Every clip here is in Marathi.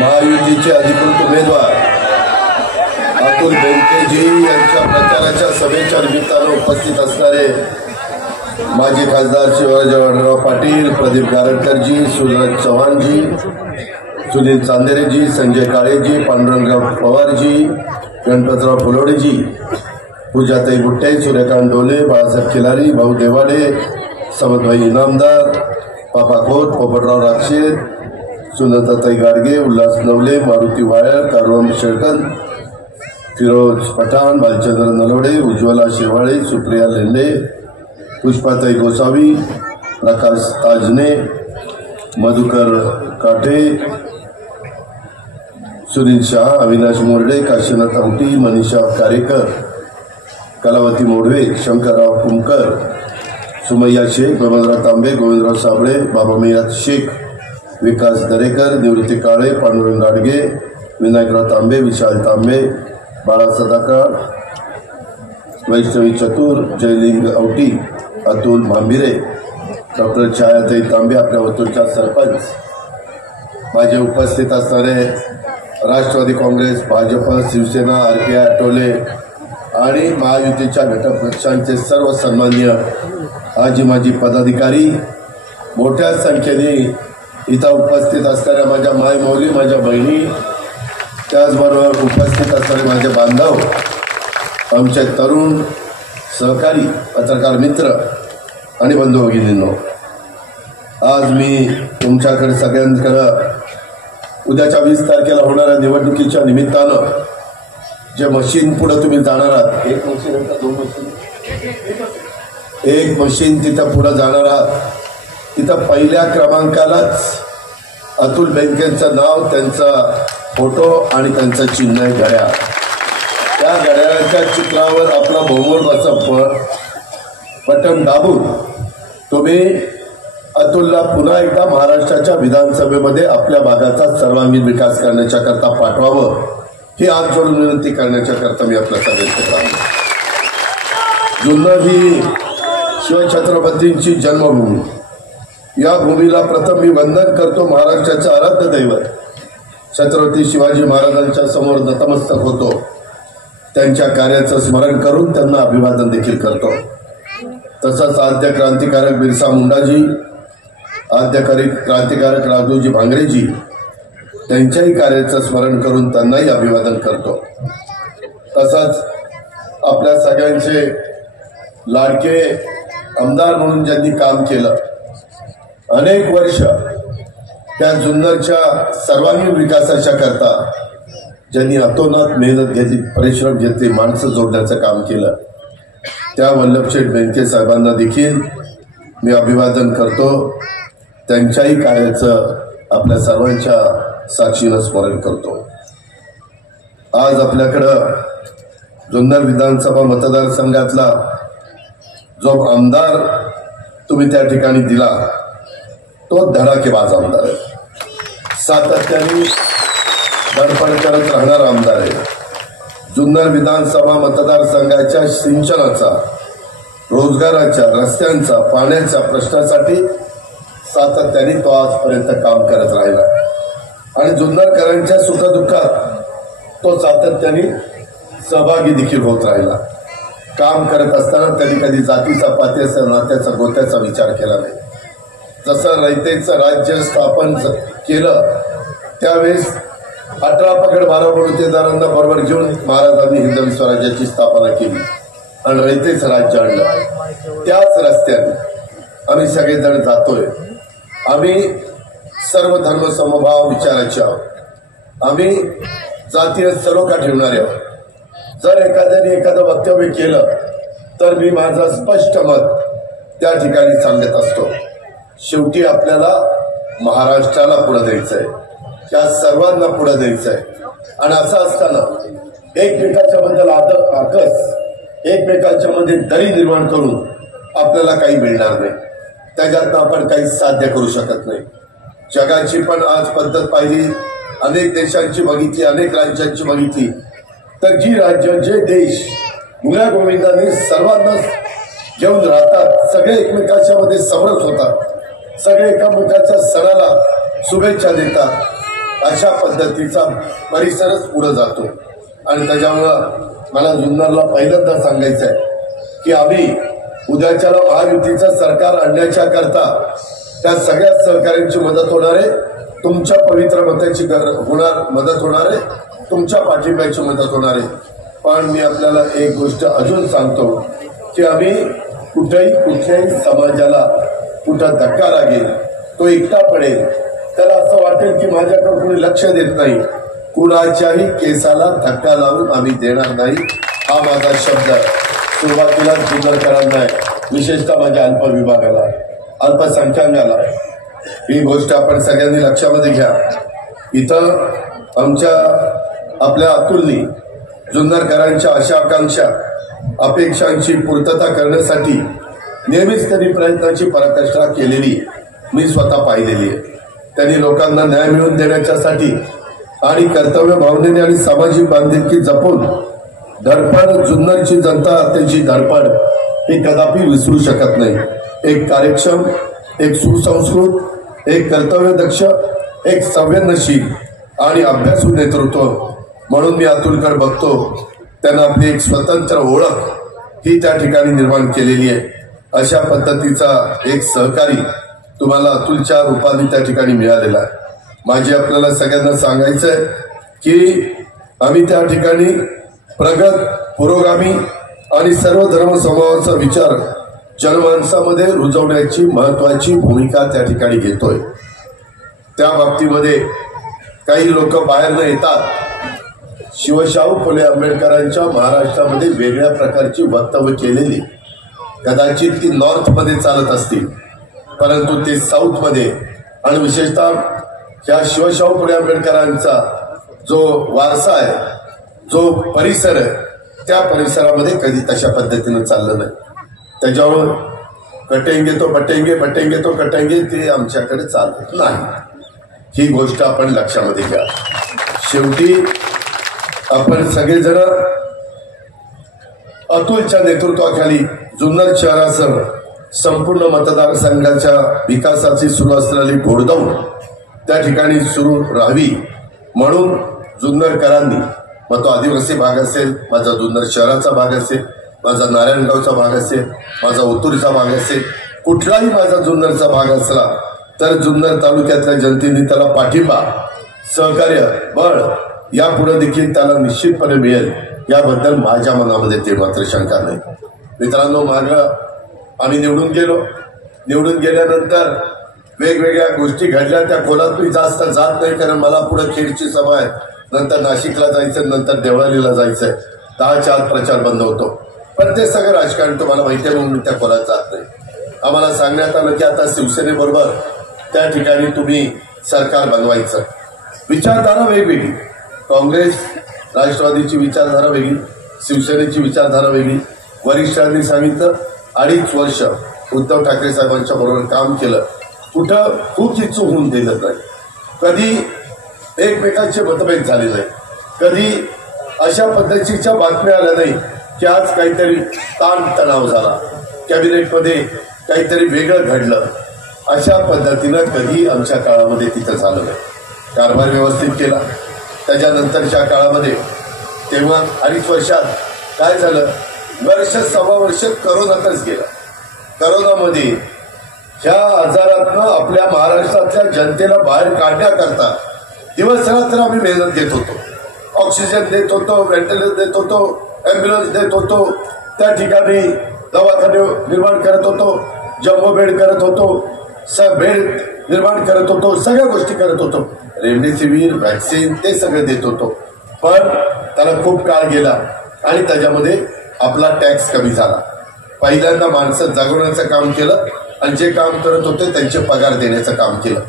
महायुतीचे अधिकृत उमेदवार अतुल बेनकेजी यांच्या प्रचाराच्या सभेच्या निमित्तानं उपस्थित असणारे माजी खासदार शिवाजीराव पाटील, प्रदीप गारटकरजी, सुरज चव्हाणजी, सुनील चांदेरेजी, संजय काळेजी, पांडुरंगराव पवारजी, गणपतराव फुलोडेजी, पूजाताई गुट्टे, सूर्यकांत डोले, बाळासाहेब खिलारी, भाऊ देवाडे, समदभाई इनामदार, पापा खोत, पोपटराव राक्षे, सुनताताई गाडगे, उल्हास नवले, मारुती वायर, कारुराम शेळकन, फिरोज पठाण, भालचंद्र नलवडे, उज्ज्वला शेवाळे, सुप्रिया लेंडे, पुष्पाताई गोसावी, प्रकाश ताजने, मधुकर काटे, सुनील शाह, अविनाश मोर्डे, काशीनाथ औटी, मनीषा कारेकर, कलावती मोडवे, शंकरराव कुमकर, सुमय्या शेख, बबनराव तांबे, गोविंदराव साबळे, बाबा मियाद शेख, विकास दरेकर, निवृत्ती काळे, पांडुरंग गाडगे, विनायकराव तांबे, विशाल तांबे, बाळा सदाकर, वैष्णवी चतुर, जयलिंग औटी, अतुल भांबिरे, डॉक्टर छायाताई तांबे, आपल्या वतूरच्या सरपंच, माझे उपस्थित असणारे राष्ट्रवादी काँग्रेस, भाजप, शिवसेना, RPI आठवले आणि महायुतीच्या घटक पक्षांचे सर्व सन्माननीय आजी माजी पदाधिकारी, मोठ्या संख्येने इथं उपस्थित असणाऱ्या माझ्या मायमौली, माझ्या बहिणी, त्याचबरोबर उपस्थित असणारे माझे बांधव, आमचे तरुण सहकारी, पत्रकार मित्र आणि बंधू भगिनींनो, आज मी तुमच्याकडे सगळ्यांकडे उद्याच्या 20 तारखेला होणाऱ्या निवडणुकीच्या निमित्तानं जे मशीन पुढे तुम्ही जाणार आहात, एक मशीन तिथं पुढे जाणार आहात, तिथं पहिल्या क्रमांकालाच अतुल बेनकेंचं नाव, त्यांचा फोटो आणि त्यांचं चिन्ह आहे घड्याळ. त्या घड्याळाच्या चित्रावर आपला बहुमोल बटन दाबून तुम्ही अतुलला पुन्हा एकदा महाराष्ट्राच्या विधानसभेमध्ये आपल्या भागाचा सर्वांगीण विकास करण्याच्या करता पाठवावं, ही आज जोडून विनंती करण्याच्या करता मी आपल्या सभेत राहिलो. जुन्नर ही शिवछत्रपतींची जन्मभूमी, या भूमीला प्रथम मी वंदन करतो. महाराष्ट्राचं आराध्य दैवत छत्रपती शिवाजी महाराजांच्या समोर नतमस्तक होतो. त्यांच्या कार्याचं स्मरण करून त्यांना अभिवादन देखील करतो. तसंच आद्य क्रांतिकारक बिरसा मुंडाजी, आद्य क्रांतिकारक राजूजी भांगरेजी, त्यांच्याही कार्याचं स्मरण करून त्यांनाही अभिवादन करतो. तसंच आपल्या सगळ्यांचे लाडके आमदार म्हणून ज्यांनी काम केलं, अनेक वर्ष त्या जुन्नरच्या सर्वांगीण विकासाच्या करता ज्यांनी अतोनात मेहनत घेतली, परिश्रम घेतले, माणसं जोडण्याचं काम केलं, त्या वल्लभशेठ बेनके साहेबांना देखील मी अभिवादन करतो. त्यांच्याही कार्याचं आपल्या सर्वांच्या साक्षीनं स्मरण करतो. आज आपल्याकडं जुन्नर विधानसभा मतदारसंघातला जो आमदार तुम्ही त्या ठिकाणी दिला, तो धडाकेबाज आमदार आहे. सातत्याने धडपड करत राहणारा आमदार आहे. जुन्नर विधानसभा मतदारसंघाच्या सिंचनाचा, रोजगाराच्या, रस्त्यांचा, पाण्याच्या प्रश्नासाठी सातत्याने तो आजपर्यंत काम करत राहिला आणि जुन्नरकरांच्या सुखदुःखात तो सातत्याने सहभागी देखील होत राहिला. काम करत असताना त्यांनी कधी जातीचा, पात्याचा, नात्याचा, गोत्याचा विचार केला नाही. जसं रयतेचं राज्य स्थापन केलं त्यावेळेस 18 पगड 12 बलुतेदारांना बरोबर घेऊन महाराजांनी हिंदवी स्वराज्याची स्थापना केली आणि रयतेचं राज्य आणलं. त्याच रस्त्याने आम्ही सगळेजण जातोय. आम्ही सर्व धर्म समभाव विचाराचे आहोत. आम्ही जातीय सलोखा ठेवणारे आहोत. जर एखाद्याने एखादं वक्तव्य केलं तर मी माझं स्पष्ट मत त्या ठिकाणी सांगत असतो. शेवटी आपल्याला महाराष्ट्राला पुढे द्यायचंय, त्या सर्वांना पुढे द्यायचंय आणि असं असताना एकमेकाच्या बद्दल आकस, एकमेकाच्या मध्ये दरी निर्माण करून आपल्याला काही मिळणार नाही. त्याच्यातनं आपण काही साध्य करू शकत नाही. जगाची पण आज पद्धत पाहिली, अनेक देशांची बघितली, अनेक राज्यांची बघितली, तर जी राज्य, जे देश मुळ्या गोविंदांनी सर्वांना घेऊन राहतात, सगळे एकमेकाच्या मध्ये समरस होतात, सगळे एकमेकाच्या सणाला शुभेच्छा देतात, अशा पद्धतीचा परिसरच पुढे जातो. आणि त्याच्यामुळं मला जुन्नरला पहिल्यांदा सांगायचं आहे की आम्ही उद्याच्याला महायुतीचं सरकार आणण्याच्या करता त्या सगळ्या सहकार्यांची मदत होणार आहे. तुमच्या पवित्र मताची मदत होणार आहे. तुमच्या पाठिंब्याची मदत होणार आहे. पण मी आपल्याला एक गोष्ट अजून सांगतो की आम्ही कुठल्याही समाजाला कुठं धक्का लागेल, तो एकटा पडेल, त्याला असं वाटेल की माझ्याकडे कोणी लक्ष देत नाही, कुणाच्याही केसाला धक्का लावून आम्ही देणार नाही. हा माझा शब्द सुरुवातीला जुन्नरकरांना आहे, विशेषतः माझ्या अल्प विभागाला, अल्पसंख्याकाला. ही गोष्ट आपण सगळ्यांनी लक्षामध्ये घ्या. इथं आपल्या अतुलनी जुन्नरकरांच्या आशा आकांक्षा अपेक्षांची पूर्तता करण्यासाठी नेहमीच त्यांनी प्रयत्नाची पराकाष्ठा केलेली मी स्वतः पाहिलेली आहे. त्यांनी लोकांना न्याय मिळवून देण्याच्यासाठी आणि कर्तव्य भावनेने आणि सामाजिक बांधिलकी जपून धडपड, जुन्नरची जनता त्यांची धडपड ही कदापि विसरू शकत नाही. एक कार्यक्षम, एक सुसंस्कृत, एक कर्तव्यदक्ष, एक संवेदनशील आणि अभ्यासू नेतृत्व म्हणून मी अतुलकडे बघतो. त्यांना आपली एक स्वतंत्र ओळख ही त्या ठिकाणी निर्माण केलेली आहे. अशा पद्धतीचा एक सहकारी तुम्हाला अतुलच्या रूपाने त्या ठिकाणी मिळालेला आहे. माझे आपल्याला सगळ्यांना सांगायचं आहे की आम्ही त्या ठिकाणी प्रगत, पुरोगामी आणि सर्व धर्म समूहाचा विचार जनमानसामध्ये रुजवण्याची महत्वाची भूमिका त्या ठिकाणी घेतोय. त्या बाबतीमध्ये काही लोक बाहेर न येतात शिवशाहू फुले आंबेडकरांच्या महाराष्ट्रामध्ये वेगळ्या प्रकारची वक्तव्य केलेली कदाचित ती नॉर्थ मध्ये चालत असतील, परंतु ते साऊथ मध्ये आणि विशेषतः या शिवशाहू फुले आंबेडकरांचा जो वारसा आहे, जो परिसर आहे, त्या परिसरामध्ये कधी तशा पद्धतीनं चाललं नाही. त्याच्यावर कटेंगे तो बटेंगे, बटेंगे तो कटेंगे ते आमच्याकडे चालत नाही. ही गोष्ट आपण लक्षामध्ये घ्या. शेवटी आपण सगळेजण अतुलच्या नेतृत्वाखाली जुन्नर शहरासह संपूर्ण मतदारसंघाच्या विकासाची सुरू असलेली घोडदौड त्या ठिकाणी सुरू राहावी म्हणून जुन्नरकरांनी, मग तो आदिवासी भाग असेल, माझा जुन्नर शहराचा भाग असेल, माझा नारायणगावचा भाग असेल, माझा ओतूरचा भाग असेल, कुठलाही माझा जुन्नरचा भाग असला तर जुन्नर तालुक्यातल्या जनतेने त्याला पाठिंबा, सहकार्य, बळ यापुढे देखील त्याला निश्चितपणे मिळेल याबद्दल माझ्या मनामध्ये ते मात्र शंका नाही. मित्रांनो, मागं आम्ही निवडून गेल्यानंतर वेगवेगळ्या गोष्टी घडल्या. त्या खोलात मी जास्त जात नाही, कारण मला पुढे खेडची सभा आहे, नंतर नाशिकला जायचं, नंतर देवळालीला जायचंय. 10च्या आत प्रचार बंद होतो. पण ते सगळं राजकारण तुम्हाला माहिती आहे म्हणून मी त्या खोलात जात नाही. आम्हाला सांगण्यात आलं की आता शिवसेनेबरोबर त्या ठिकाणी तुम्ही सरकार बनवायचं. विचारधारा वेगवेगळी, काँग्रेस राष्ट्रवादीची विचारधारा वेगळी, शिवसेनेची विचारधारा वेगळी. वरिष्ठांनी सांगितलं 2.5 वर्ष उद्धव ठाकरे साहेबांच्या बरोबर काम केलं, कुठं खूप चूक होऊन दिलं नाही, कधी एकमेकांचे मतभेद झाले नाही, कधी अशा पद्धतीच्या बातम्या आल्या नाही की आज काहीतरी ताणतणाव झाला, कॅबिनेटमध्ये काहीतरी वेगळं घडलं. अशा पद्धतीनं कधी आमच्या काळामध्ये तिथं झालं नाही. कारभार व्यवस्थित केला. त्याच्यानंतरच्या काळामध्ये तेव्हा 2.5 वर्षात काय झालं, वर्ष 1.25 वर्ष करोनातच गेलं. करोनामध्ये ह्या आजारातनं आपल्या महाराष्ट्रातल्या जनतेला बाहेर काढण्याकरता दिवस रात्र आम्ही मेहनत घेत होतो. ऑक्सिजन देत होतो, व्हेंटिलेटर देत होतो, अँब्युलन्स देत होतो, त्या ठिकाणी दवाखाने निर्माण करत होतो, जम्बो बेड करत होतो, बेड निर्माण करत होतो, सगळ्या गोष्टी करत होतो. रेमडेसिवीर, व्हॅक्सिन ते सगळं देत होतो. पण त्याला खूप काळ गेला आणि त्याच्यामध्ये आपला टॅक्स कमी झाला. पहिल्यांदा माणसं जागवण्याचं काम केलं आणि जे काम करत होते त्यांचे पगार देण्याचं काम केलं.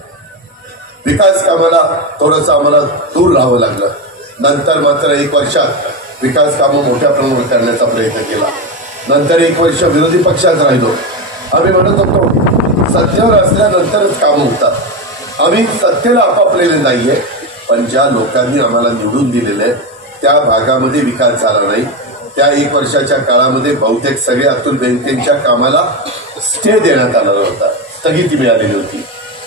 विकास कामाला थोडंसं आम्हाला दूर राहावं लागलं. नंतर मात्र 1 वर्षात विकास कामं मोठ्या प्रमाणावर करण्याचा प्रयत्न केला. नंतर 1 वर्ष विरोधी पक्षात राहिलो. आम्ही म्हणत होतो सत्तेवर असल्यानंतरच कामं होतात. आम्ही सत्तेला आपापलेले नाहीये, पण ज्या लोकांनी आम्हाला निवडून दिलेले त्या भागामध्ये विकास झाला नाही. त्या 1 वर्षाच्या काळामध्ये बहुतेक सगळे अतुल बेनकेंच्या कामाला स्टे देण्यात आलेला होता, स्थगिती मिळालेली होती.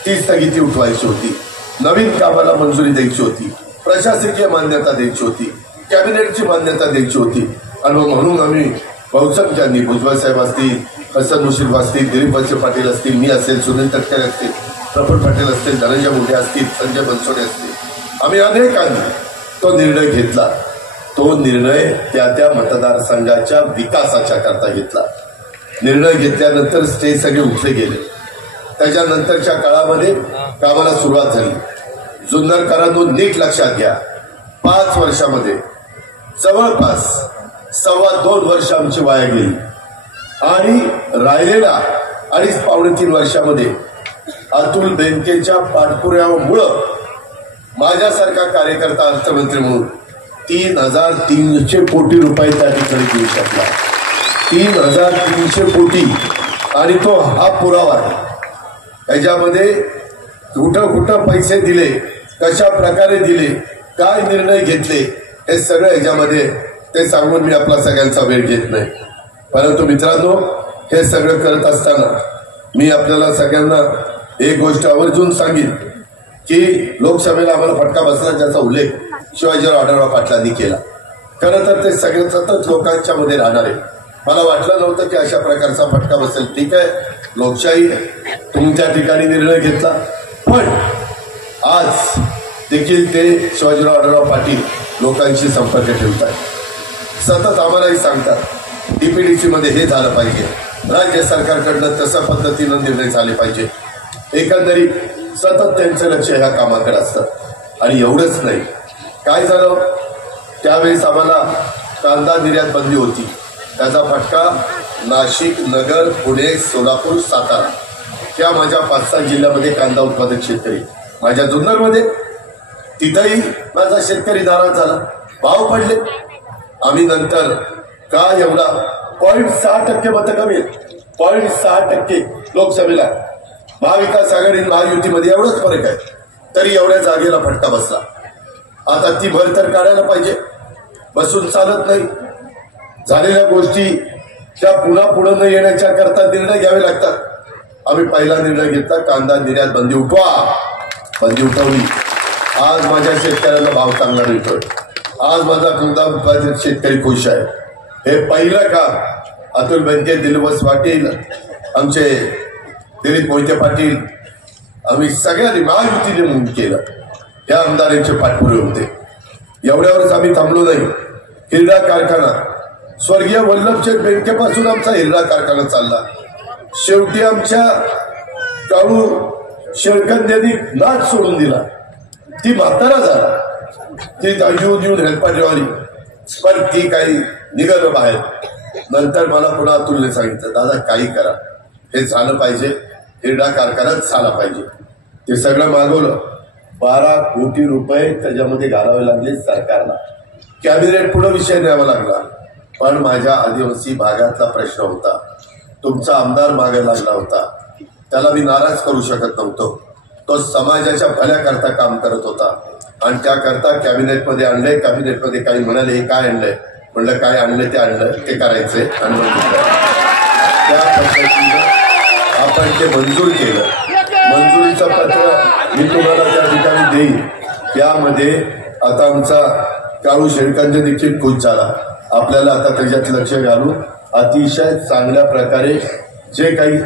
ती स्थगिती उठवायची होती. नवीन कामाला मंजुरी द्यायची होती, प्रशासकीय मान्यता द्यायची होती, कॅबिनेटची मान्यता द्यायची होती. आणि म्हणून आम्ही बहुसंख्यांनी भुजबळ साहेब असतील, हसन मुश्रीफ असतील, दिलीप वळसे पाटील असतील, मी असेल, सुनील तटकरे असतील, प्रफुल्ल पटेल असतील, धनंजय मुंडे असतील, संजय बनसोडे असतील, आम्ही अनेकांनी तो निर्णय घेतला. तो निर्णय त्या मतदारसंघाच्या विकासाच्या करता घेतला. निर्णय घेतल्यानंतर स्टेज सगळे उठले गेले. त्याच्यानंतरच्या काळामध्ये कामाला सुरुवात झाली. जुन्नरकरांनो नीट लक्षात घ्या, 5 वर्षामध्ये जवळपास 2.25 वर्ष आमची वाया गेली आणि राहिलेला 2.5-3 वर्षामध्ये अतुल बेनकेच्या पाठपुराव्यामुळं माझ्यासारखा कार्यकर्ता अर्थमंत्री म्हणून 3,300 कोटी रुपये त्या ठिकाणी देऊ शकला. 3,300 कोटी. आणि तो हा पुरावा आहे. याच्यामध्ये कुठं पैसे दिले, कशा प्रकारे दिले, काय निर्णय घेतले, हे सगळं याच्यामध्ये ते सांगून मी आपला सगळ्यांचा वेळ घेत नाही. परंतु मित्रांनो, हे सगळं करत असताना मी आपल्याला सगळ्यांना एक गोष्ट आवर्जून सांगेन की लोकसभेला आम्हाला फटका बसला, ज्याचा उल्लेख शिवाजीराव आढळराव पाटलांनी केला. खरं तर ते सगळे सतत लोकांच्या मध्ये राहणार आहे. मला वाटलं नव्हतं की अशा प्रकारचा फटका बसेल. ठीक आहे, लोकशाही, तुमच्या ठिकाणी निर्णय घेतला, पण आज देखील ते शिवाजीराव आढळराव पाटील लोकांशी संपर्क ठेवतात. सतत आम्हालाही सांगतात डीपीडीसी मध्ये हे झालं पाहिजे, राज्य सरकारकडनं तशा पद्धतीनं निर्णय झाले पाहिजे. एकंदरीत सतत त्यांचं लक्ष ह्या कामाकडे असतं. आणि एवढंच नाही, काय झालं, त्यावेळेस आम्हाला कांदा निर्यात बंदी होती. त्याचा फटका नाशिक, नगर, पुणे, सोलापूर, सातारा या माझ्या 5-6 जिल्ह्यामध्ये कांदा उत्पादक शेतकरी, माझ्या जुन्नरमध्ये तिथंही माझा शेतकरी नाराज झाला, भाव पडले. आम्ही नंतर का एवढा 0.6% मतं कमी आहेत, 0.6% लोकसभेला. महाविकास आघाडी महायुतीमध्ये एवढाच फरक आहे, तरी एवढ्या जागेला फटका बसला. आता ती भर तर काढायला पाहिजे, बसून चालत नाही. झालेल्या गोष्टी त्या पुढे न येण्याच्या करता निर्णय घ्यावे लागतात. आम्ही पहिला निर्णय घेतला, कांदा निर्यात बंदी उठवा. बंदी उठवली. आज माझ्या शेतकऱ्यांना भाव चांगला मिळतोय. आज माझा कांदा उत्पादक शेतकरी खुश आहे. हे पहिलं काम अतुल बेनके, दिलीप वळसे पाटील, आमचे दिलीप मोहिते पाटील, आम्ही सगळ्यांनी महायुतीने म्हणून केलं. या आमदारांचे पाठपुरावे होते. एवढ्यावरच आम्ही थांबलो नाही. हिरडा कारखाना, स्वर्गीय वल्लभशेठ बेनकेपासून आमचा हिरडा कारखाना चालला. शेवटी आमच्या काळू शेळकंद्यांनी नाच सोडून दिला. ती म्हातारा झाला, ती येऊन हेल्पाटवाली, पण ती काही निघालं बाहेर. नंतर मला पुन्हा अतुलने सांगितलं, दादा काही करा, हे झालं पाहिजे, हिरडा कारखानाच झाला पाहिजे. ते सगळं मागवलं. 12 कोटी रुपये त्याच्यामध्ये घालावे लागले सरकारला. कॅबिनेट पुढे विषय न्यावा लागला. पण माझ्या आदिवासी भागातला प्रश्न होता, तुमचा आमदार मागे लागला होता, त्याला मी नाराज करू शकत नव्हतो. तो समाजाच्या भल्याकरता काम करत होता आणि त्याकरता कॅबिनेटमध्ये आणलंय. कॅबिनेटमध्ये काही म्हणाले, हे काय आणलंय? म्हणलं काय आणलं ते आणलं, ते करायचंय. त्या पद्धतीनं आपण ते मंजूर केलं. मंजुरीचं पत्र मी तुम्हाला त्या ठिकाणी देईन. यामध्ये आता आमचा काळू शेळकंदे देखील खुश झाला. आपल्याला आता त्याच्यात लक्ष घालून अतिशय चांगल्या प्रकारे जे काही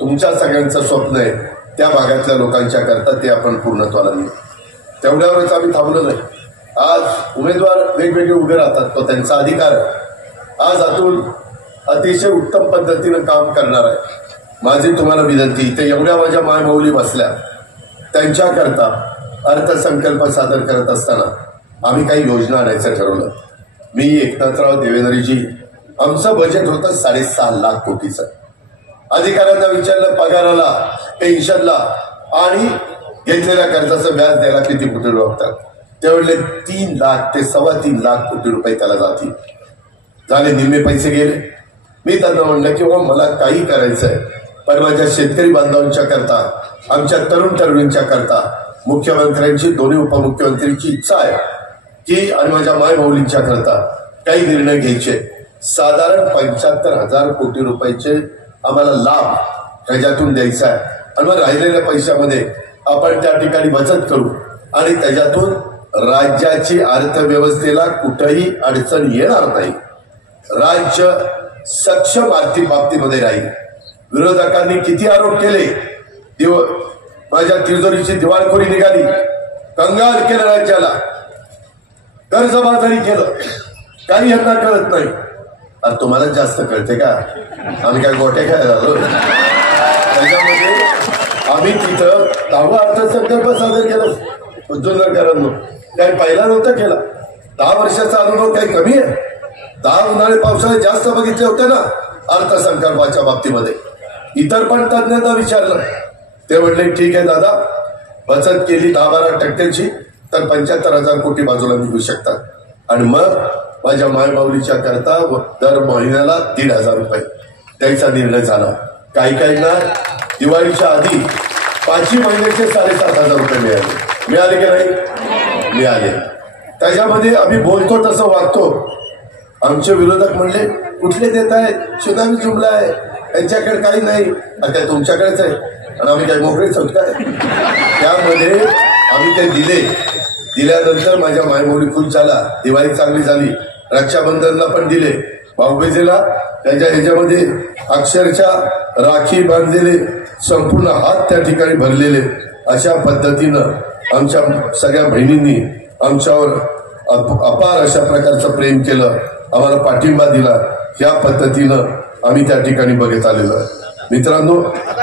तुमच्या सगळ्यांचं स्वप्न आहे त्या भागातल्या लोकांच्या करता ते आपण पूर्णत्वाला नेऊ. तेवढ्यावरच आम्ही थांबलो नाही. आज उमेदवार वेगवेगळे उभे राहतात, तो त्यांचा अधिकार आहे. आज अतुल अतिशय उत्तम पद्धतीनं काम करणार आहे. माझी तुम्हाला विनंती, इथे एवढ्या माझ्या मायमौली बसल्या, त्यांच्याकरता अर्थसंकल्प सादर करत असताना आम्ही काही योजना आणायचं ठरवलं. मी एकनाथराव देवेंद्रजी, आमचं बजेट होतं 6.5 लाख कोटीचं. अधिकाऱ्यांना विचारलं पगाराला, पेन्शनला आणि घेतलेल्या कर्जाचं व्याज द्यायला किती कोटी लागतात. त्यावेळेला 3 लाख ते 3.25 लाख कोटी रुपये त्याला जातील. झाले, निम्मे पैसे गेले. मी त्यांना म्हणलं की मला काही करायचंय, पण माझ्या शेतकरी बांधवांच्या करता, आमच्या तरुण तरुणींच्या करता, मुख्यमंत्र्यांची, दोन्ही उपमुख्यमंत्र्यांची इच्छा आहे की आणि माझ्या मायमौलींच्या करता काही निर्णय घ्यायचे. साधारण 75,000 कोटी रुपयाचे आम्हाला लाभ त्याच्यातून द्यायचा आहे. आणि मग राहिलेल्या पैशामध्ये आपण त्या ठिकाणी बचत करू आणि त्याच्यातून राज्याची अर्थव्यवस्थेला कुठेही अडचण येणार नाही. राज्य सक्षम आर्थिक बाबतीमध्ये राहील. विरोधकांनी किती आरोप केले, माझ्या तिजोरीची दिवाळखोरी निघाली, कंगाल केलं राज्याला, कर्जबाजारी केलं, काही यांना कळत नाही. अरे तुम्हाला जास्त कळते का? आम्ही काय गोटे काय झालो? त्याच्यामध्ये आम्ही तिथं 10वा अर्थसंकल्प सादर केलं उद्योजकांनो. काही पहिला नव्हता केला. 10 वर्षाचा अनुभव काही कमी आहे? 10 उन्हाळे पावसाळे जास्त बघितले होते ना अर्थसंकल्पाच्या बाबतीमध्ये. इतर पण तज्ञांना विचारलं, ते म्हणले ठीक आहे दादा, बचत केली 10-12% तर 75,000 कोटी बाजूला निघू शकतात. आणि मग माझ्या मायबाऊलीच्या करता दर महिन्याला 1,500 रुपये द्यायचा निर्णय झाला. काही काहींना दिवाळीच्या आधी 5 महिन्याचे 7,500 रुपये मिळाले की नाही? मिळाले. त्याच्यामध्ये आम्ही बोलतो तसं वागतो. आमचे विरोधक म्हणले कुठले देत आहेत, सुनामी जुमला आहे, त्यांच्याकडे काही नाही. काय तुमच्याकडेच आहे आणि आम्ही काही मोकळेच होत काय? त्यामध्ये आम्ही ते दिल्यानंतर माझ्या मायबोली खुश झाला, दिवाळी चांगली झाली. रक्षाबंधनला पण दिले, भाऊबीजेला त्याच्या ह्याच्यामध्ये अक्षरशः राखी बांधलेले, संपूर्ण हात त्या ठिकाणी भरलेले. अशा पद्धतीनं आमच्या सगळ्या बहिणींनी आमच्यावर अपार अशा प्रकारचं प्रेम केलं, आम्हाला पाठिंबा दिला. या पद्धतीनं आम्ही त्या ठिकाणी बघत आलेलो आहे. मित्रांनो,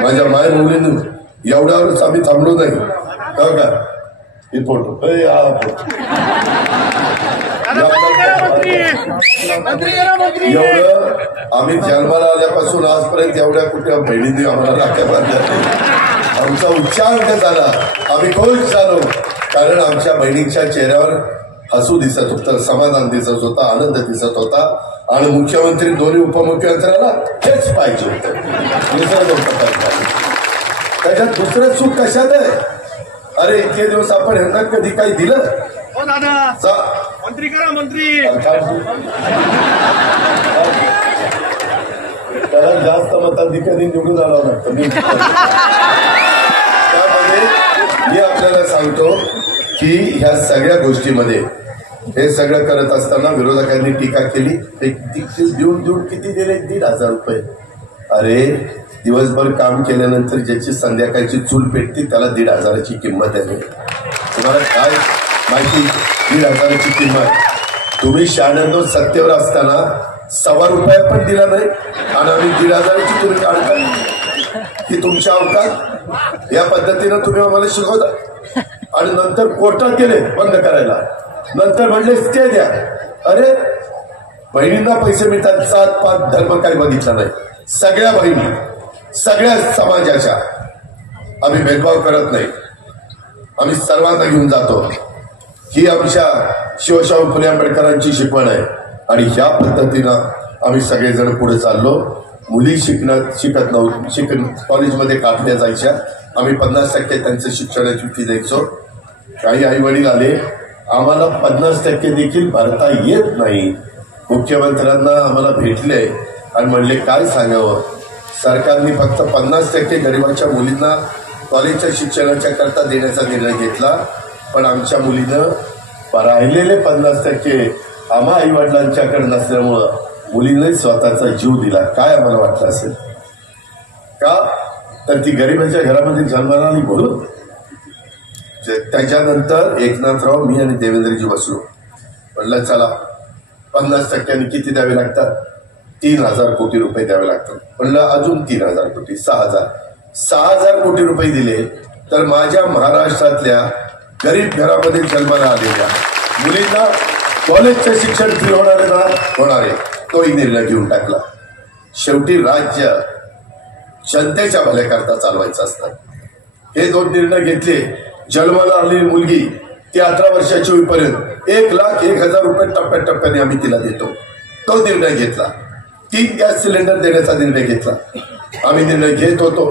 माझ्या मायबोलीनं एवढ्यावरच आम्ही थांबलो नाही का? हे फोटो एवढं आम्ही जन्माला आल्यापासून आजपर्यंत एवढ्या कुठल्या बहिणींनी आम्हाला राख्या बांधल्या. आमचा उच्चांक झाला, आम्ही खुश झालो, कारण आमच्या बहिणींच्या चेहऱ्यावर हसू दिसत होतं, समाधान दिसत होता, आनंद दिसत होता. आणि मुख्यमंत्री दोन्ही उपमुख्यमंत्र्याला हेच पाहिजे होतं, दुसरं नव्हतं पाहिजे. त्याच्यात दुसरं सुख कशात आहे? अरे इतके दिवस आपण ह्यांना कधी काही दिलं? मंत्री करा मंत्री. त्याला जास्त मताधिकारी निवडून आला लागतं. त्यामध्ये मी आपल्याला सांगतो की ह्या सगळ्या गोष्टीमध्ये हे सगळं करत असताना विरोधकांनी टीका केली. देऊन किती दिले? 1,500 रुपये. अरे दिवसभर काम केल्यानंतर ज्याची संध्याकाळची चूल पेटती त्याला 1,500ची किंमत आहे. तुम्हाला काय माहिती 1,500ची किंमत? तुम्ही 96 सत्तेवर असताना ₹1.25 पण दिला नाही आणि आम्ही 1,500ची तुम्ही काढता ही तुमच्या अवकात. या पद्धतीनं तुम्ही आम्हाला शिकवता आणि नंतर कोर्टात गेले बंद करायला. नंतर म्हणले स्टे द्या. अरे बहिणींना पैसे मिळतात, जात पात धर्म काही बघितला नाही. सगळ्या बहिणी, सगळ्या समाजाच्या आम्ही भेदभाव करत नाही, आम्ही सर्वांना घेऊन जातो. ही आमच्या शिवशाहू फुले आंबेडकरांची शिकवण आहे. आणि ह्या पद्धतीनं आम्ही सगळेजण पुढे चाललो. मुली शिकत नव्हत्या, कॉलेजमध्ये काढल्या जायच्या, आम्ही 50% त्यांचं शिक्षणाची फी द्यायचो. काही आई वडील आले, आम्हाला 50% देखील भरता येत नाही. मुख्यमंत्र्यांना आम्हाला भेटले आणि म्हणले काय सांगावं, सरकारने फक्त 50% गरिबांच्या मुलींना कॉलेजच्या शिक्षणाच्या करता देण्याचा निर्णय घेतला, पण आमच्या मुलीनं राहिलेले 50% आम्हा आई वडिलांच्याकडे नसल्यामुळं मुलीने स्वतःचा जीव दिला. काय आम्हाला वाटलं असेल का? तर ती गरिबांच्या घरामध्ये जन्माला आली बोलून. त्याच्यानंतर एकनाथराव, मी आणि देवेंद्रजी बसलो. म्हणलं चला 50% किती द्यावे लागतात? 3,000 कोटी रुपये द्यावे लागतात. म्हणलं अजून 3,000 कोटी, 6,000 कोटी रुपये दिले तर माझ्या महाराष्ट्रातल्या गरीब घरामध्ये जन्माला आलेल्या मुलींना कॉलेजचं शिक्षण फ्री होणार आहे. तोही निर्णय घेऊन टाकला. शेवटी राज्य जनतेच्या भल्याकरता चालवायचं असतं. हे 2 निर्णय घेतले. जन्माला आलेली मुलगी ती 18 वर्षाची होईपर्यंत 1,01,000 रुपये टप्प्याटप्प्याने आम्ही तिला देतो. तो निर्णय घेतला. 3 गॅस सिलेंडर देण्याचा निर्णय घेतला. आम्ही निर्णय घेत होतो.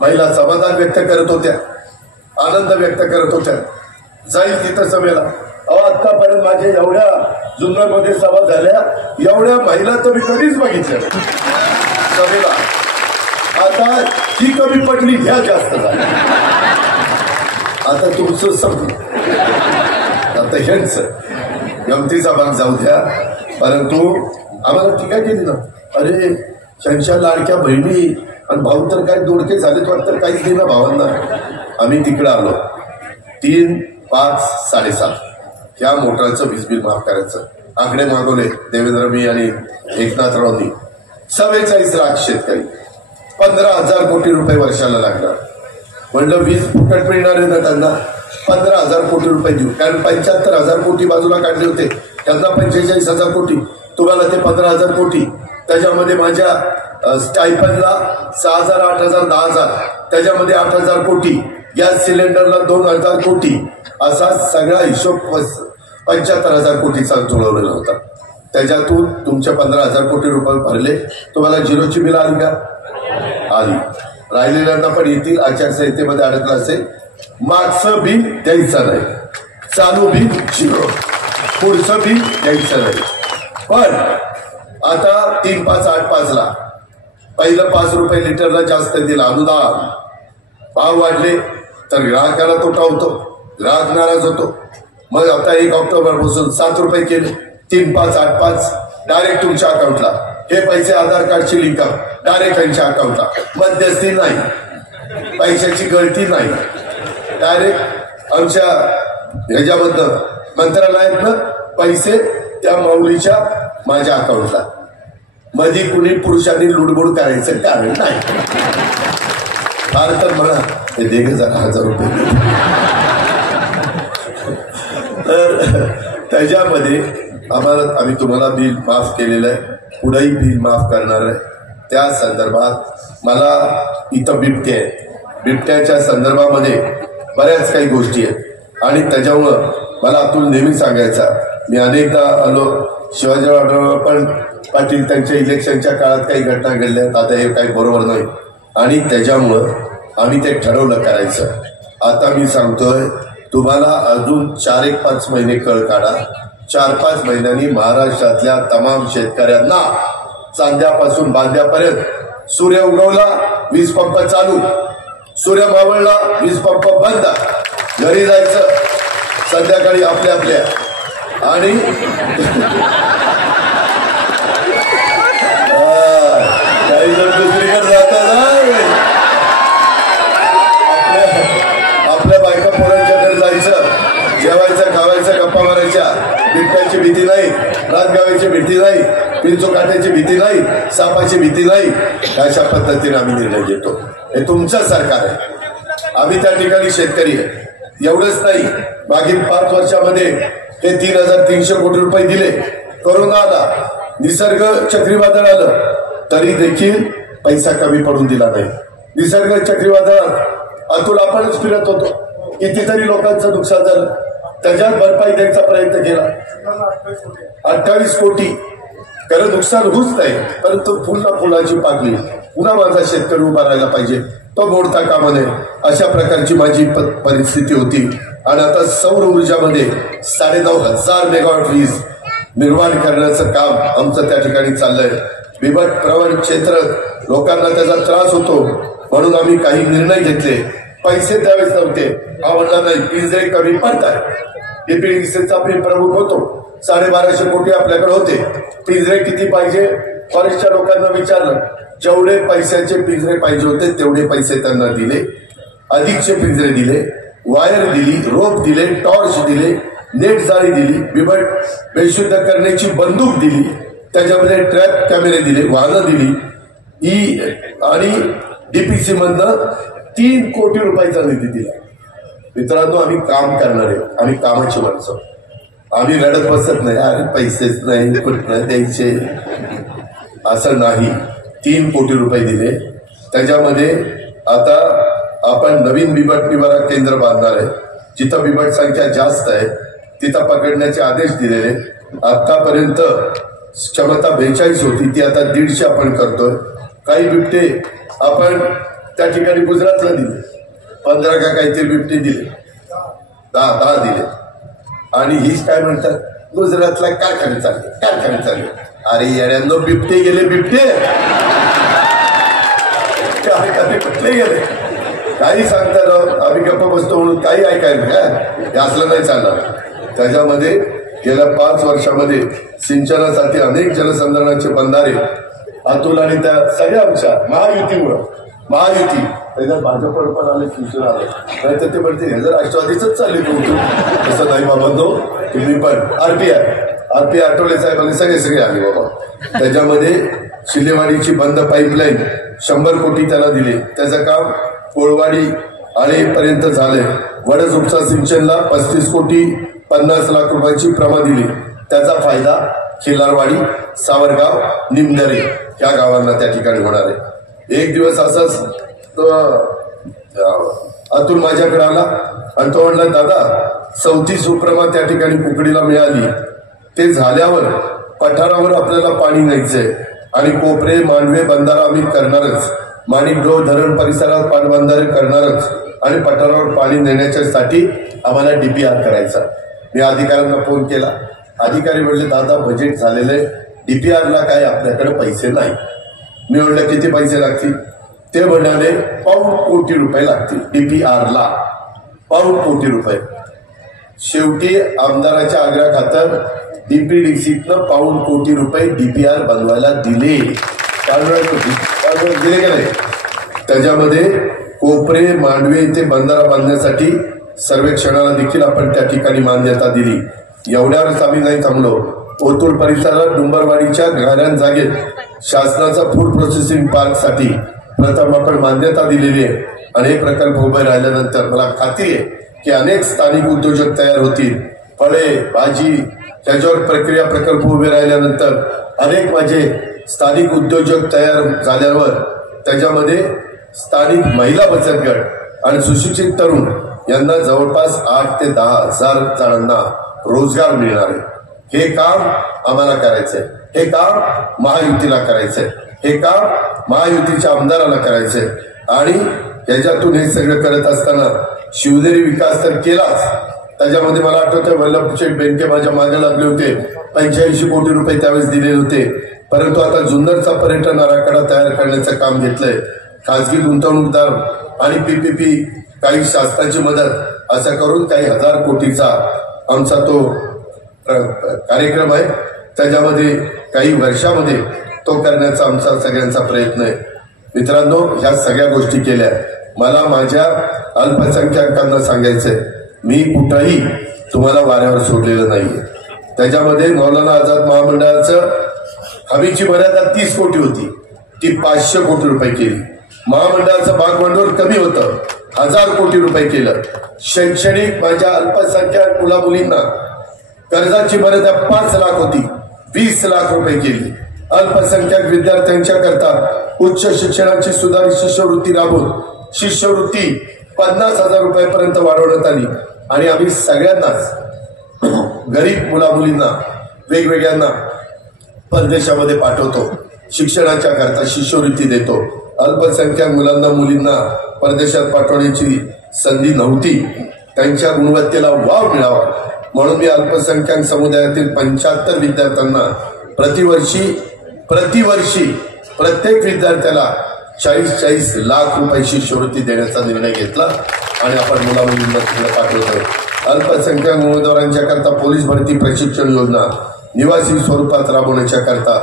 महिला समाधान व्यक्त करत होत्या, आनंद व्यक्त करत होत्या. जाईल तिथं सभेला. आतापर्यंत माझ्या एवढ्या जुन्नरमध्ये सभा झाल्या, एवढ्या महिला तर मी कधीच बघितल्या सभेला. आता ती कमी पडली, ह्या जास्त झाल्या. आता तुमचं संपलं, आता हेच गमतीचा भाग जाऊ द्या. परंतु आम्हाला टीका केली ना, अरे त्यांच्या लाडक्या बहिणी आणि भाऊ तर काय दोडके झालेत वाटतं, काहीच नाही ना भावांना. आम्ही तिकडं आलो, 3, 5, 7.5 ह्या मोटरचं वीज बिल माफ करायचं आकडे मागवले देवेंद्र मी आणि एकनाथरावनी. 44 लाख शेतकरी, 15,000 कोटी रुपये वर्षाला लागणार. म्हणलं वीज फुकट मिळणार आहे ना त्यांना, 15,000 कोटी रुपये देऊ. कारण 75,000 कोटी बाजूला काढले होते, त्यांना 45,000 कोटी, तुम्हाला ते 15,000 कोटी. त्याच्यामध्ये माझ्या स्टायपनला 6,000, 8,000, 10,000, त्याच्यामध्ये 8,000 कोटी, गॅस सिलेंडरला 2,000 कोटी, असा सगळा हिशोब 75,000 कोटीचा जुळवलेला होता. त्याच्यातून तुमचे 15,000 कोटी रुपये भरले. तुम्हाला झिरोची बिल आली का? आली. राहिलेल्यांना पण येतील. आचारसंहितेमध्ये अडकलं असेल. मागचं बिल द्यायचं नाही, चालू बिल झिरो, पुढचं बिल द्यायचं नाही. पण आता 3, 5, 8, 5 ला पहिलं 5 रुपये लिटरला जास्त दिला अनुदान. भाव वाढले तर ग्राहकाला तोटा होतो, ग्राहक नाराज होतो. मग आता 1 ऑक्टोबर पासून 7 रुपये केले. 3, 5, 8, 5 डायरेक्ट तुमच्या अकाउंटला. हे पैसे आधार कार्डची लिंक डायरेक्ट त्यांच्या अकाउंटला. मध्यस्थी नाही, पैशाची गळती नाही, डायरेक्ट आमच्या ह्याच्यामधनं मंत्रालयातनं पैसे त्या माऊलीच्या माझ्या अकाउंटला. मध्ये कुणी पुरुषांनी लुडबुड करायचं कारण नाही. फार तर म्हणा हे दे ग जरा 1,000 रुपये. तर त्याच्यामध्ये आम्ही तुम्हाला बिल माफ केलेलं आहे, पुढेही बिल माफ करणार आहे. त्या संदर्भात मला इथं बिबटे आहे, बिबट्याच्या संदर्भामध्ये बऱ्याच काही गोष्टी आहेत आणि त्याच्यामुळं मला अतुल नेहमी सांगायचा. मी अनेकदा आलो शिवाजीराव पण पाटील त्यांच्या इलेक्शनच्या काळात काही घटना घडल्या, आता हे काही बरोबर नाही आणि त्याच्यामुळं आम्ही ते ठरवलं करायचं. आता मी सांगतोय तुम्हाला अजून 4-5 महिने कळ काढा. 4-5 महिन्यांनी महाराष्ट्रातल्या तमाम शेतकऱ्यांना चांद्यापासून बांध्यापर्यंत सूर्य उगवला वीज पंप चालू, सूर्य मावळला वीज पंप बंद, घरी जायचं संध्याकाळी आपल्या आपल्या. आणि काही जण दुसरीकडे जातात, आपल्या बायका पोरांच्याकडे जायचं, जेवायचं, खावायचं, गप्पा मारायच्या. बिबट्याची भीती नाही, रातगावाची भीती नाही, पिंचोकाट्याची भीती नाही, सापाची भीती नाही. अशा पद्धतीने आम्ही निर्णय घेतो. हे तुमचं सरकार आहे, आम्ही त्या ठिकाणी शेतकरी आहे. एवढंच नाही, मागील 5 वर्षामध्ये हे 3,300 कोटी रुपये दिले. कोरोना आला, निसर्ग चक्रीवादळ आलं, तरी देखील पैसा कमी पडून दिला नाही. निसर्ग चक्रीवादळात अतुल आपणच फिरत होतो, कितीतरी लोकांचं नुकसान झालं, त्याच्यात भरपाई द्यायचा प्रयत्न केला. 28 कोटी. खरं नुकसान होऊच नाही, परंतु पुन्हा फुलाची पाकळी, पुन्हा माझा शेतकरी उभा राहायला पाहिजे, तो मोडता कामा नये, अशा प्रकारची माझी परिस्थिती होती. आणि आता सौर ऊर्जामध्ये 9,500 मेगावॉट वीज निर्माण करण्याचं काम आमचं त्या ठिकाणी चाललंय. बिबट प्रवण क्षेत्र लोकांना त्याचा त्रास होतो म्हणून आम्ही काही निर्णय घेतले. पैसे द्यावेच नव्हते, आवडला नाही, पिंजरे कमी पडतात. डीपीडीसीचा मी प्रमुख होतो, 1250 कोटी आपल्याकडे होते. पिंजरे किती पाहिजे फॉरेस्टच्या लोकांना विचारलं, जेवढे पैशाचे पिंजरे पाहिजे होते तेवढे पैसे त्यांना दिले, अधिकचे पिंजरे दिले, वायर दिली, रोप दिले, टॉर्च दिले, नेट जाळी दिली, बिबट बेशुद्ध करण्याची बंदूक दिली, त्याच्यामध्ये ट्रॅप कॅमेरे दिले, वाहनं दिली, आणि डीपीसी मधनं 3 कोटी रुपयाचा निधी दिला. मित्रांनो, आम्ही काम करणार आहे, आम्ही कामाची माणसं, आम्ही रडत बसत नाही, अरे पैसेच नाही कुठं द्यायचे, असं नाही. 3 कोटी रुपये दिले. त्याच्यामध्ये आता आपण नवीन बिबट निवारण केंद्र बांधणार आहे. जिथं बिबट संख्या जास्त आहे तिथं पकडण्याचे आदेश दिलेले. आतापर्यंत क्षमता 42 होती, ती आता 150 आपण करतोय. काही बिबटे आपण त्या ठिकाणी गुजरातला दिले, 15 का काहीतरी बिबटे दिले, 10 दिले. आणि हीच काय म्हणतात, गुजरातला कारखाने चालले. अरे येड्यांनो, बिबटे गेले, बिबटे कारखाने कुठले गेले. काही सांगता राव आम्ही गप्प बसतो म्हणून काही ऐकायला काय हे असलं नाही चालणार. त्याच्यामध्ये गेल्या 5 वर्षामध्ये सिंचनासाठी अनेक जलसंधारणाचे बंधारे अतुल आणि त्या सगळ्या आमच्या महायुती त्याच्यात भाजपवर पण आले शिवसेना आले नाही तर ते म्हणते हे जर राष्ट्रवादीच चालले तुमचं तसं नाही बाबा तुम्ही पण आरपीआय आठवले साहेबांनी सगळे आले बाबा. त्याच्यामध्ये शिलेवाडीची बंद पाईपलाईन 100 कोटी त्याला दिले. त्याचं काम कोळवाडी आळेपर्यंत झालंय. वडज उपसा सिंचनला 35 कोटी 50 लाख रुपयाची प्रमा दिली. त्याचा फायदा खिल्लारवाडी, सावरगाव, निमदरे या गावांना त्या ठिकाणी होणार आहे. एक दिवस असाच अतुल माझ्याकडे आला आणि तो म्हणला दादा 34 सुप्रमा त्या ठिकाणी कुकडीला मिळाली. ते झाल्यावर पठारावर आपल्याला पाणी न्यायचंय आणि कोपरे मांडवे बंधारा आम्ही करणारच. माणिकडोह धरण परिसरात पाटबंधारे करणारच आणि पठारावर पाणी नेण्याच्यासाठी आम्हाला डीपीआर करायचा. मी अधिकाऱ्यांना फोन केला. अधिकारी म्हणले दादा बजेट झालेलं आहे डीपीआरला काय आपल्याकडे पैसे नाही. मी म्हणलं किती पैसे लागतील. ते म्हणाले ₹1 कोटी लागतील डीपीआरला. ₹1 कोटी. शेवटी आमदाराच्या आग्रह खातर डीपीडीसीतनं ₹1 कोटी डीपीआर बनवायला दिले. दिले का नाही. त्याच्यामध्ये कोपरे मांडवे इथे बंधारा बांधण्यासाठी सर्वेक्षणाला देखील आपण त्या ठिकाणी मान्यता दिली. एवढ्यावरच आम्ही नाही थांबलो. ओतूर परिसरात डुंबरवाडीच्या घराण जागेत शासनाचा फूड प्रोसेसिंग पार्क साठी प्रथम आपण मान्यता दिलेली आहे. आणि हे प्रकल्प उभे राहिल्यानंतर मला खात्री आहे की अनेक स्थानिक उद्योजक तयार होतील. फळे भाजी त्याच्यावर प्रक्रिया प्रकल्प उभे राहिल्यानंतर अनेक माझे स्थानिक उद्योजक तयार झाल्यावर त्याच्यामध्ये स्थानिक महिला बचत गट आणि सुशिक्षित तरुण यांना जवळपास 8 ते 10 हजार जणांना रोजगार मिळणार आहे. हे काम आम्हाला करायचंय. हे काम महायुतीला करायचंय. हे काम महायुतीच्या आमदाराला करायचंय. आणि याच्यातून हे सगळं करत असताना शिवनेरी विकास तर केलाच. त्याच्यामध्ये मला आठवतंय वल्लभशेठ बेनके माझ्या मागे लागले होते. 85 कोटी त्यावेळेस दिलेले होते. परंतु आता जुन्नरचा पर्यटन आराखडा तयार करण्याचं काम घेतलंय. खासगी गुंतवणूकदार आणि पीपीपी काही शासनाची मदत असं करून काही 1000 कोटीचा आमचा तो कार्यक्रम आहे. त्याच्यामध्ये काही वर्षामध्ये तो करण्याचा आमचा सगळ्यांचा प्रयत्न आहे. मित्रांनो ह्या सगळ्या गोष्टी केल्या. मला माझ्या अल्पसंख्याकांना सांगायचंय मी कुठंही तुम्हाला वाऱ्यावर सोडलेलं नाहीये. त्याच्यामध्ये मौलाना आझाद महामंडळाचं हमीची मर्यादा 30 कोटी होती ती 500 कोटी केली. महामंडळाचं भागभांडवल कमी होतं 1000 कोटी केलं. शैक्षणिक माझ्या अल्पसंख्याक मुला मुलींना कर्जाची मर्यादा 5 लाख होती 20 लाख केली. अल्पसंख्याक विद्यार्थ्यांच्या करता उच्च शिक्षणाची सुधारित शिष्यवृत्ती राबवून शिष्यवृत्ती 50,000 पर्यंत वाढवण्यात आली. आणि आम्ही सगळ्यांनाच गरीब मुला मुलींना वेगवेगळ्यांना परदेशामध्ये पाठवतो. शिक्षणाच्या करता शिष्यवृत्ती देतो. अल्पसंख्याक मुलांना मुलींना परदेशात पाठवण्याची संधी नव्हती. त्यांच्या गुणवत्तेला वाव मिळावा म्हणून मी अल्पसंख्याक समुदायातील 75 विद्यार्थ्यांना प्रतिवर्षी प्रत्येक विद्यार्थ्याला 40 लाख रुपये शिष्यवृत्ती देण्याचा निर्णय घेतला आणि आपण मुला मुलींना तिकडे पाठवतो. अल्पसंख्याक उमेदवारांच्या करता पोलीस भरती प्रशिक्षण योजना निवासी स्वरूपात राबवण्याच्या करता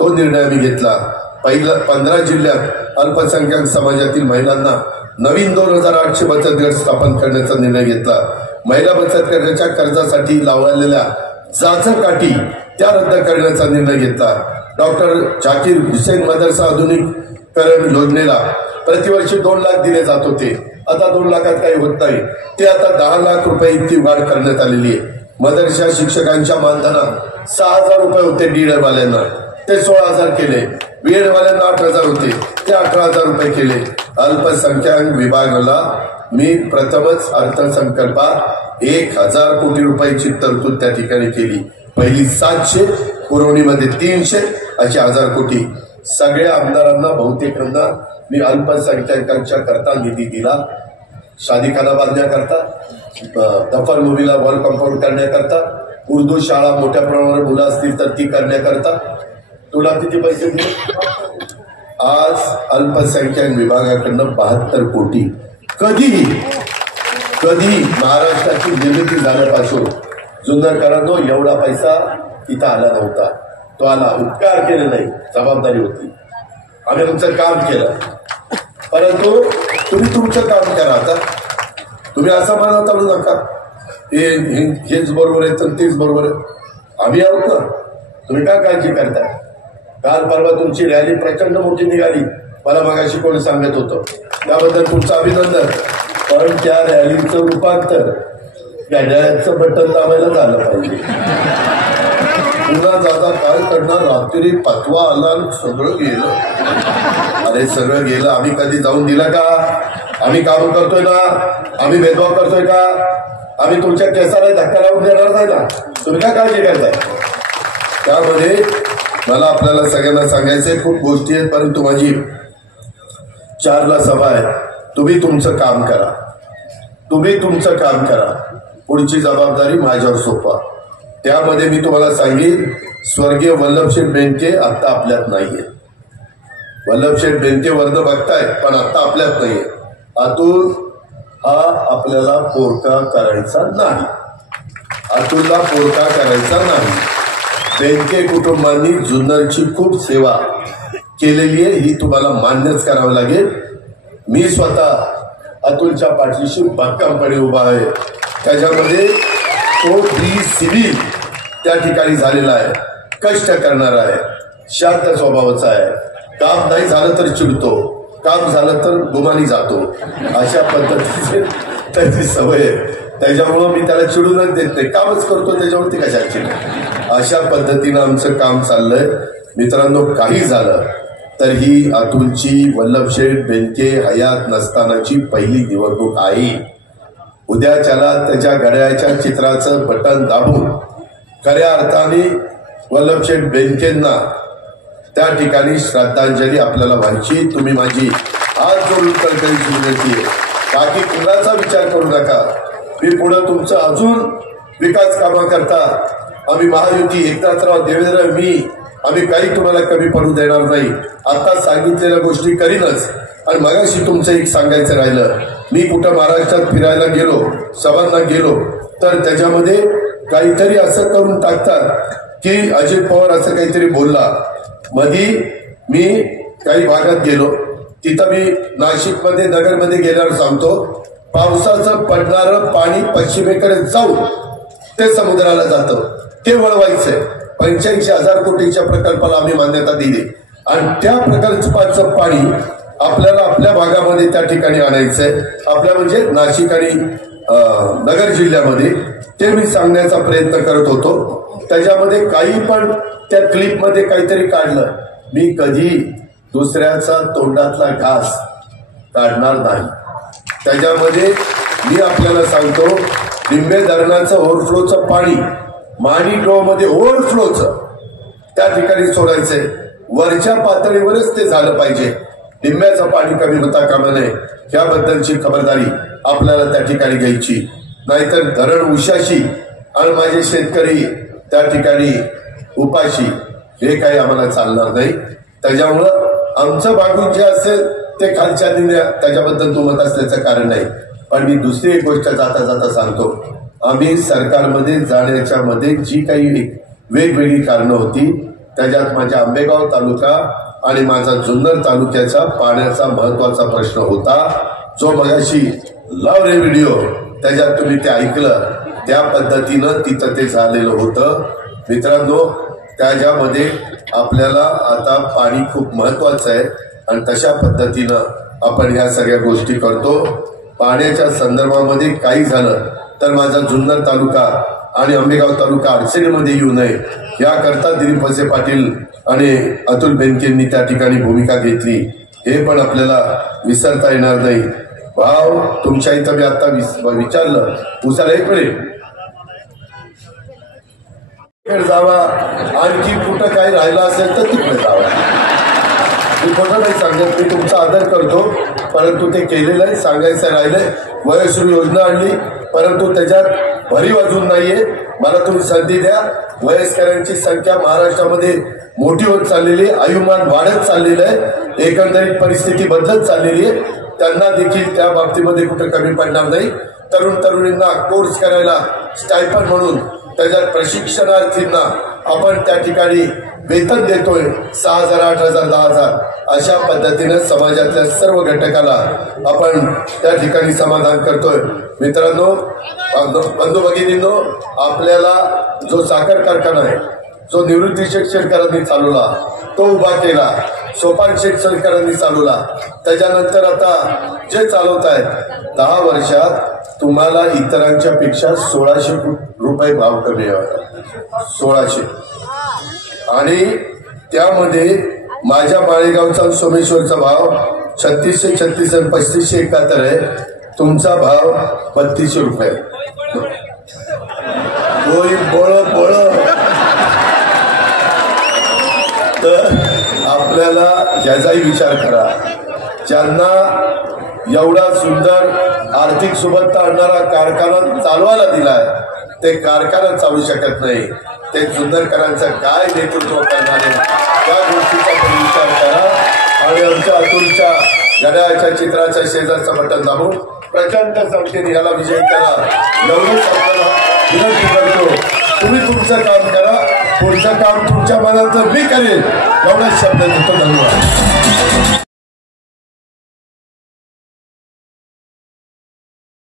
तो निर्णय आम्ही घेतला. 15 जिल्ह्यात अल्पसंख्याक समाजातील महिलांना नवीन 2800 बचत गट स्थापन करण्याचा निर्णय घेतला. महिला बचत गटाच्या कर्जासाठी लावलेल्या जाचकाठी त्या रद्द करण्याचा निर्णय घेतला. डॉक्टर झाकीर हुसेन मदरसा आधुनिकीकरण योजनेला प्रतिवर्षी 2 लाख दिले जात होते. आता 2 लाखात काही होत नाही. ते आता 10 लाख रुपये इतकी वाढ करण्यात आलेली आहे. मदरसा शिक्षकांच्या मानधनात 6,000 रुपये होते डीएडवाल्यांना ते 16,000 केले. बीएडवाल्यांना 8,000 होते ते 18,000 रुपये केले. अल्पसंख्याक विभागाला मी प्रथमच अर्थसंकल्पात 1,000 कोटी रुपयाची तरतूद त्या ठिकाणी केली. पहिली 700 पुरवणीमध्ये 300 अशी 1000 कोटी. सगळ्या आमदारांना बहुतेकांना मी अल्पसंख्याकांच्या करता निधी दिला. शादीखाना बांधण्याकरता, दफन मुलीला वॉल कंपाऊंड करण्याकरता, उर्दू शाळा मोठ्या प्रमाणावर मुलं असतील तर ती करण्याकरता. तुला किती पैसे दिले? आज अल्पसंख्याक विभागाकडनं 72 कोटी. कधी महाराष्ट्राची निर्मिती झाल्यापासून जुन्नरकरांनो एवढा पैसा इथं आला नव्हता. तो आला, उपकार केले नाही, जबाबदारी होती, आम्ही तुमचं काम केलं. परंतु तुम्ही तुमचं काम करा. आता तुम्ही असं म्हणत चालू नका हेच बरोबर आहे तर तेच बरोबर आहे. आम्ही आहोत ना, तुम्ही काय काळजी करताय? काल परवा तुमची रॅली प्रचंड मोठी निघाली, मला मगाशी कोणी सांगत होतं, त्याबद्दल तुमचं अभिनंदन. पण त्या रॅलीचं रूपांतर घड्याळाचं बटन दाबायला झालं पाहिजे. पुन्हा दादा काय करणार, रात्री पतवा आला सगळं गेलं. अरे सगळं गेलं, आम्ही कधी जाऊन दिलं का? आम्ही काम करतोय ना, आम्ही भेदभाव करतोय का? आम्ही तुमच्या केसाला धक्का लावून देणार नाही ना, तुम्ही काय काळजी करताय? त्यामध्ये मला आपल्याला सगळ्यांना सांगायचंय, खूप गोष्टी आहेत, परंतु माझी 4ला सभा आहे. तुम्ही तुमचं काम करा, पुढची जबाबदारी माझ्यावर सोपवा. त्यामध्ये मी तुम्हाला सांगेन, स्वर्गीय वल्लभशेठ बेनके आता आपल्यात नाहीये. वल्लभशेठ बेनके वर्ण बघताय, पण आता आपल्यात नाहीये. अतुल हा आपल्याला पोरका करायचा नाही, अतुलला पोरका करायचा नाही. बेनके कुटुंबांनी जुन्नरची खूप सेवा केलेली आहे, ही तुम्हाला मान्यच करावं लागेल. मी स्वतः अतुलच्या पाठीशी भक्कमपणे उभा आहे. त्याच्यामध्ये तो सिव्हिल त्या ठिकाणी झालेला आहे, कष्ट करणारा आहे, शांत स्वभावाचा आहे. काम नाही झालं तर चिडतो, काम झालं तर गुमानी जातो, अशा पद्धतीचे त्याची सवय आहे. त्याच्यामुळं मी त्याला चिडूनच देत नाही, कामच करतो, त्याच्यावरती कशाची नाही. अशा पद्धतीनं आमचं काम चाललंय. मित्रांनो, काही झालं तर ही अतुलची वल्लभशेठ बेनके हयात नसतानाची पहिली निवडणूक आहे. उद्याच्याला त्याच्या घड्याळाच्या चित्राचं बटन दाबून खऱ्या अर्थाने वल्लभशेठ बेनकेंना त्या ठिकाणी श्रद्धांजली आपल्याला व्हायची. तुम्ही माझी हात जोडून कळकळीची विनंती आहे, बाकी कुणाचा विचार करू नका. मी पुढे तुमचं अजून विकास कामा करता आम्ही महायुती, एकनाथराव, देवेंद्र, मी आम्ही काही तुम्हाला कमी पडू देणार नाही. आता सांगितलेल्या गोष्टी करीनच. आणि मगाशी तुमचं एक सांगायचं राहिलं, मी कुठं महाराष्ट्रात फिरायला गेलो, सभांना गेलो, तर त्याच्यामध्ये काहीतरी असं करून टाकतात की अजित पवार असं काहीतरी बोलला. मधी मी काही भागात गेलो, तिथं मी नाशिकमध्ये, नगरमध्ये गेल्यावर सांगतो, पावसाचं पडणारं पाणी पश्चिमेकडे जाऊन ते समुद्राला जातं, ते वळवायचंय. 85,000 कोटीच्या प्रकल्पाला आम्ही मान्यता दिली आणि त्या प्रकल्पाचं पाणी आपल्याला आपल्या भागामध्ये त्या ठिकाणी आणायचंय, आपल्या म्हणजे नाशिक आणि नगर जिल्ह्यामध्ये. ते मी सांगण्याचा प्रयत्न करत होतो. त्याच्यामध्ये काही पण त्या क्लिपमध्ये काहीतरी काढलं. मी कधी दुसऱ्याचा तोंडातला घास काढणार नाही. त्याच्यामध्ये मी आपल्याला सांगतो, लिंबे धरणाचं ओव्हरफ्लोचं पाणी माणिकगाव मध्ये ओव्हरफ्लोचं त्या ठिकाणी सोडायचंय. वरच्या पातळीवरच ते झालं पाहिजे. लिंब्याचं पाणी कमी होता कामा नये, याबद्दलची खबरदारी आपल्याला त्या ठिकाणी घ्यायची. नाहीतर धरण उशाशी आणि माझे शेतकरी त्या ठिकाणी उपाशी, हे काही आम्हाला चालणार नाही. त्याच्यामुळं आमचं भागून जे असेल ते खालच्या दिल्या, त्याच्याबद्दल दुमत असल्याचं कारण नाही. पण मी दुसरी एक गोष्ट जाता जाता सांगतो, आम्ही सरकारमध्ये जाण्याच्या मध्ये जी काही वेगवेगळी कारणं होती, त्याच्यात माझ्या आंबेगाव तालुका आणि माझा जुन्नर तालुक्याचा पाण्याचा महत्वाचा प्रश्न होता, जो मगाशी लाव रे व्हिडिओ, त्याच्यात तुम्ही ते ऐकलं, त्या पद्धतीनं तिथं ते झालेलं होतं. मित्रांनो, त्याच्यामध्ये आपल्याला आता पाणी खूप महत्वाचं आहे आणि तशा पद्धतीनं आपण ह्या सगळ्या गोष्टी करतो. पाण्याच्या संदर्भामध्ये काही झालं तर माझा जुन्नर तालुका आणि आंबेगाव तालुका अडचणीमध्ये येऊ नये, याकरता दिलीप वळसे पाटील आणि अतुल बेनकेंनी त्या ठिकाणी भूमिका घेतली. हे पण आपल्याला विसरता येणार नाही. भाव, तुमच्या इथं मी आता विचारलं, उसाला एक मिनिट जावा, आणखी कुठं काही राहिलं असेल तर तिकडे जावा. मी खोटं नाही सांगत, मी तुमचा आदर करतो, परंतु ते केलेलं आहे. सांगायचं राहिलंय, वयश्री योजना आणली, परंतु त्याच्यात भरीव अजून नाहीये. मला तुम्ही संधी द्या. वयस्करांची संख्या महाराष्ट्रामध्ये मोठी होत चाललेली आहे, आयुमान वाढत चाललेलं आहे, एकंदरीत परिस्थिती बदलत चाललेली आहे. त्यांना देखील त्या बाबतीमध्ये कुठे कमी पडणार नाही। तरुण तरुणींना कोर्स करायला स्टायपंड म्हणून त्याच्यात प्रशिक्षणार्थींना आपण त्या ठिकाणी वेतन देतोय 6,000, 8,000, 10,000 अशा पद्धतीने समाजातल्या सर्व घटकाला आपण त्या ठिकाणी समाधान करतोय। मित्रांनो, बंधू भगिनींनो, आपल्याला जो साखर कारखाना आहे जो निवृत्ती शेतकऱ्यांनी चालवला तो उभा केला, सोपान शेतकऱ्यांनी चालवला, त्याच्यानंतर आता जे चालवत आहेत 10 वर्षात तुम्हाला इतरांच्या पेक्षा 1,600 रुपये भाव कमी होता, 1,600। आणि त्यामध्ये माझ्या माळेगावचा सोमेश्वरचा भाव 3600, 36 आणि 3571 आहे। तुमचा भाव 3200 रुपये। बोळ तर आपल्याला याचाही विचार करा। ज्यांना एवढा सुंदर आर्थिक सुबत्ता आणणारा कारखाना चालवायला दिलाय ते कारखाना चालू शकत नाही, ते जुन्नरकरांचं काय नेतृत्व करणार आहे त्या गोष्टीचा पण विचार करा। आणि आमच्या अतुलच्या घड्याळाच्या चित्राच्या शेजारचं बटन दाबून प्रचंड संख्येने याला विजय करा एवढंच आपल्याला विनंती करतो। तुम्ही तुमचं काम करा, पुढचं काम तुमच्या मनात मी करेन एवढाच शब्द देतो। धन्यवाद।